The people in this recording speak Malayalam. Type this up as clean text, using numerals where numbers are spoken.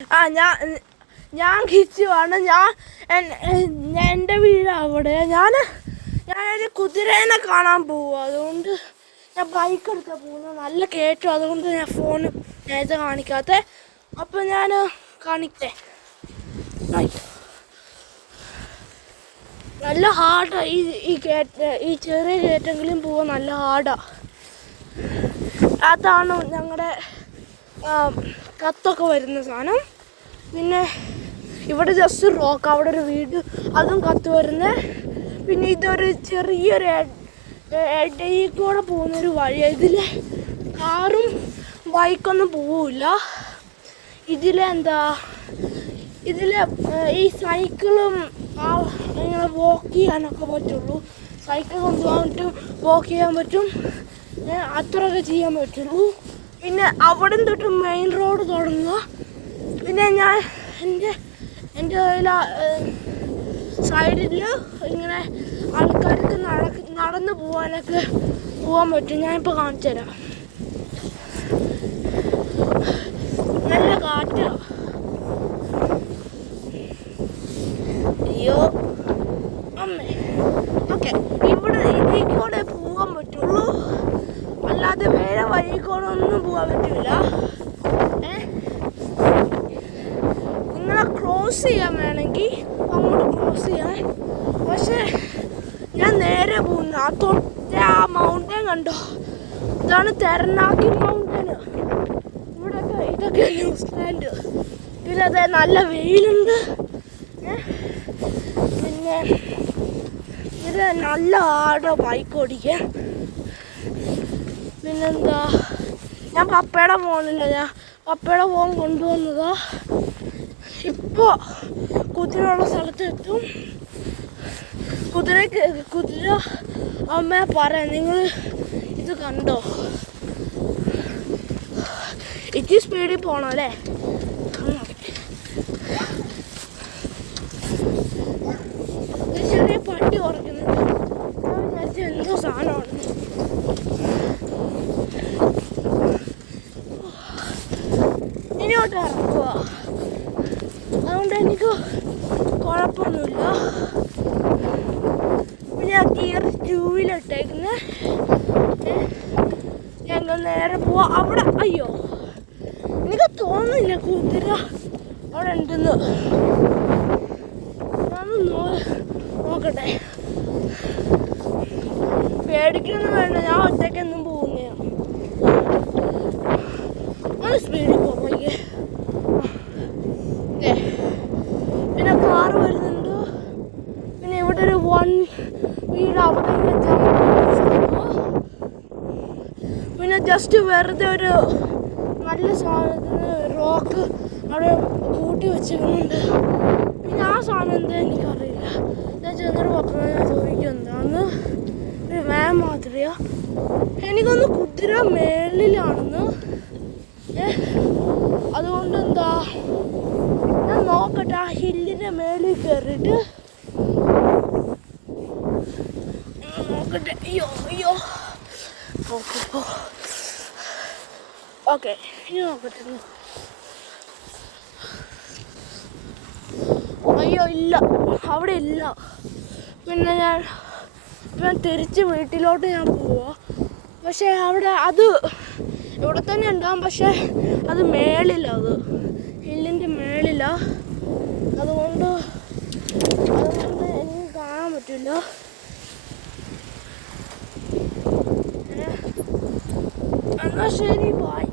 ആ ഞാൻ കിച്ചുവാണ്. എൻ്റെ വീട് അവിടെ. ഞാനൊരു കുതിരേനെ കാണാൻ പോവുക. അതുകൊണ്ട് ഞാൻ ബൈക്ക് എടുക്കാൻ പോകുന്നു. നല്ല കയറ്റം, അതുകൊണ്ട് ഞാൻ ഫോൺ നേരത്തെ കാണിക്കാത്ത. അപ്പം ഞാൻ കാണിക്കട്ടെ. നല്ല ഹാർഡാണ് ഈ ചെറിയ കയറ്റെങ്കിലും പോവാൻ നല്ല ഹാർഡാണ്. അതാണ് ഞങ്ങളുടെ കത്തൊക്കെ വരുന്ന സാധനം. പിന്നെ ഇവിടെ ജസ്റ്റ് റോക്ക്, അവിടെ ഒരു വീട്, അതും കത്ത് വരുന്നത്. പിന്നെ ഇതൊരു ചെറിയൊരു ഇടയിൽ കൂടെ പോകുന്നൊരു വഴിയാണ്. ഇതിൽ കാറും ബൈക്കൊന്നും പോവില്ല. ഇതിൽ ഈ സൈക്കിളും ഇങ്ങനെ വാക്ക് ചെയ്യാനൊക്കെ പറ്റുള്ളൂ. സൈക്കിൾ കൊണ്ടുപോകാൻ വാക്ക് ചെയ്യാൻ പറ്റും, അത്രയൊക്കെ ചെയ്യാൻ പറ്റുള്ളൂ. പിന്നെ അവിടെ തൊട്ട് മെയിൻ റോഡ് തുടങ്ങുക. പിന്നെ ഞാൻ എൻ്റെ കയ്യിൽ സൈഡിൽ ഇങ്ങനെ ആൾക്കാർക്ക് നടന്നു പോകാൻ പറ്റും. ഞാനിപ്പോൾ കാണിച്ചു തരാം. നല്ല കാറ്റാണ്. അയ്യോ അമ്മേ. ഓക്കെ, ഇവിടെ ഇതിൽ കൂടെ പോകാൻ പറ്റുള്ളൂ, അല്ലാതെ വേറെ വഴി കൂടെ ഒന്നും പോകാൻ പറ്റില്ല. നിങ്ങളെ ക്രോസ് ചെയ്യാൻ വേണമെങ്കിൽ അങ്ങോട്ട് ക്രോസ് ചെയ്യാൻ. പക്ഷേ ഞാൻ നേരെ പോകുന്നു. ആ മൗണ്ടൻ കണ്ടോ? ഇതാണ് തെരനാക്കി മൗണ്ടൻ. ഇതൊക്കെ ന്യൂസിലാൻഡ്. പിന്നെ അതെ നല്ല വെയിലുണ്ട്. പിന്നെ ഇത് നല്ല ആടോ ബൈക്ക് ഓടിക്കാൻ. പിന്നെന്താ, ഞാൻ പപ്പയുടെ ഫോണില്ല, ഞാൻ പപ്പയുടെ ഫോൺ കൊണ്ടുവന്നതാ. ഇപ്പോൾ കുതിരയുള്ള സ്ഥലത്തെത്തും. കുതിര അമ്മ പറയാം, നിങ്ങൾ ഇത് കണ്ടോ? ഇച്ചിരി സ്പീഡിൽ പോകണം അല്ലേ? ചെറിയ പട്ടി ഉറക്കുന്നുണ്ട്. ഞാൻ വിചാരിച്ച എന്തോ സാധനമാണ്. ഇനിയോട്ട് ഇറക്കുക, അതുകൊണ്ട് എനിക്ക് കുഴപ്പമൊന്നുമില്ല. പിന്നെ ഞാൻ ഗിയർ 2 ഇട്ടേക്കുന്നത്. ഞങ്ങൾ നേരെ പോവാ. അവിടെ അയ്യോ, എനിക്ക് തോന്നുന്നില്ല കുതിര അവിടെ ഉണ്ടെന്ന്. നോക്കട്ടെ. പേടിക്കൊന്നും വേണ്ട, ഞാൻ ഒറ്റയ്ക്കൊന്നും പോകുന്നതാണ്. ഒന്ന് സ്പീഡിൽ പോയി. പിന്നെ കാറ് വരുന്നുണ്ട്. പിന്നെ ഇവിടെ ഒരു വീട് അവിടെ പിന്നെ ജസ്റ്റ് വെറുതെ ഒരു നല്ല സാധനത്തിന് റോക്ക് അവിടെ കൂട്ടി വെച്ചിരുന്നുണ്ട്. പിന്നെ ആ സാധനം എന്താ എനിക്കറിയില്ല. ഞാൻ ചെന്നൊരു പത്രം ചോദിക്കും എന്താന്ന്. ഒരു വാൻ മാതിരിയാ. എനിക്കൊന്ന് കുതിര മേളിലാണെന്ന്. അതുകൊണ്ട് എന്താ, ഞാൻ നോക്കട്ടെ. ആ ഹില്ലിൻ്റെ മേളിൽ കയറിയിട്ട് നോക്കട്ടെ. അയ്യോ ഓക്കെ, ഇനി നോക്കട്ടെ. അയ്യോ ഇല്ല, അവിടെ ഇല്ല. പിന്നെ ഞാൻ തിരിച്ച് വീട്ടിലോട്ട് ഞാൻ പോവാ. പക്ഷേ അത് ഇവിടെ തന്നെ ഉണ്ടാകും. പക്ഷേ അത് മേളില്ല, അത് ഹില്ലിൻ്റെ മേളില്ല. അതുകൊണ്ട് എനിക്ക് കാണാൻ പറ്റില്ല. എന്നാൽ ശരി, ബൈ.